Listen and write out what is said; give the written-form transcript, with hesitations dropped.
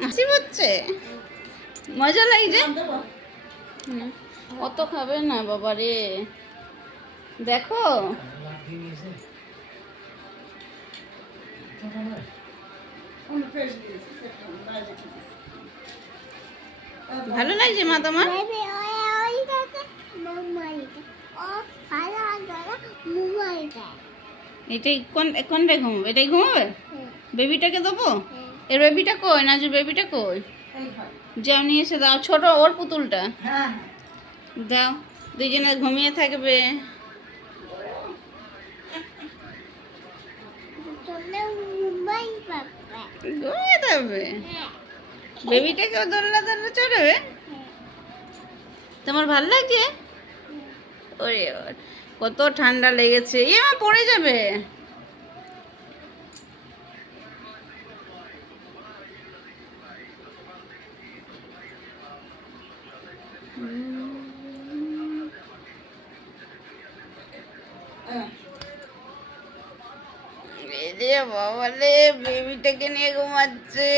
হাসি হচ্ছে, মজা লাগছে। অত খাবে না বাবা রে, দেখো ভালো লাগছে মা তোমার? এটাই কোনটাই ঘুমাবে? এটাই ঘুমাবে? বেবিটাকে দেবো? এর বেবিটা কই? নাজুর বেবিটা কই? যাও নিয়ে এসে দাও, ছোট ওর পুতুলটা দাও, দুইজনে ঘুমিয়ে থাকবে। ঘুমিয়ে থাকবে, বেবিটাকেও দোলনা দোলনা চড়াবে। তোমার ভালো লাগছে? ওরে বাবা, কত ঠান্ডা লেগেছে, এ মা পড়ে যাবে। রে বাবা রে, বেবিটাকে নিয়ে ঘুমাচ্ছে।